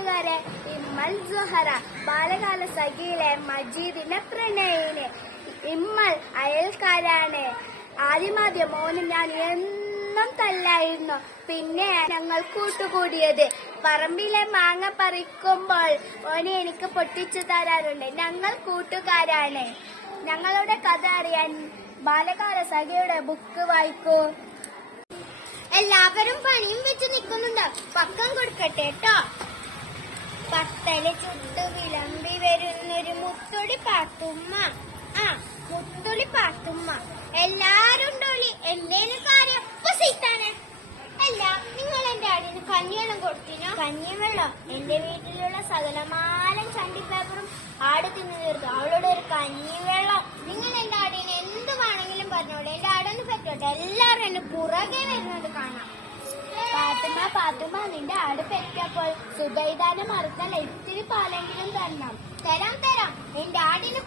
കൂട്ടുകാരെ, ഇമ്മൽ സുഹറ ബാലകാല സഖിയിലെ മജീദിന്റെ പ്രണയിന്. ഇമ്മൽ അയൽക്കാരാണ്. ആദ്യം മോനും ഞാൻ എന്നും തല്ലായിരുന്നു. പിന്നെ ഞങ്ങൾ കൂട്ടുകൂടിയത്. പറമ്പിലെ മാങ്ങ പറിക്കുമ്പോൾ ഓന് എനിക്ക് പൊട്ടിച്ചു തരാറുണ്ട്. ഞങ്ങൾ കൂട്ടുകാരാണ്. ഞങ്ങളുടെ കഥ അറിയാൻ ബാലകാല സഖിയുടെ ബുക്ക് വായിക്കൂ. എല്ലാവരും പണിയും വെച്ച് നിൽക്കുന്നുണ്ട്. പക്കം കൊടുക്കട്ടെ കേട്ടോ. പത്തല് ചുട്ടു വിളമ്പി വരുന്നൊരു മുത്തൊളി പാത്തുമ്മ. മുത്തൊളി പാത്തുമ്മ. എല്ലാരും ഡോളി എന്തേലും കാര്യം സീറ്റാണ്. അല്ല, നിങ്ങൾ എന്റെ ആടിന് കഞ്ഞിവെള്ളം കൊടുത്തിനോ? കഞ്ഞിവെള്ളം? എന്റെ വീട്ടിലുള്ള സകലമാലം ചണ്ടി പേപ്പറും ആട് തിന്നു തീർത്തു. അവളോട് ഒരു കഞ്ഞിവെള്ളം? നിങ്ങൾ എന്റെ ആടിന് എന്ത് വേണമെങ്കിലും പറഞ്ഞോളൂ. എന്റെ ആടൊന്ന് പറ്റോട്ടെ. എല്ലാരും എന്നെ പുറകെ വരുന്നത് കാണാം. പാത്തുമ്മ നിന്റെ ആട് പെറ്റപ്പോൾ സുബൈദാനെ മറുത്താൽ ഇത്തിരി പാലെങ്കിലും തരണം. തരാം. എന്റെ ആടിന്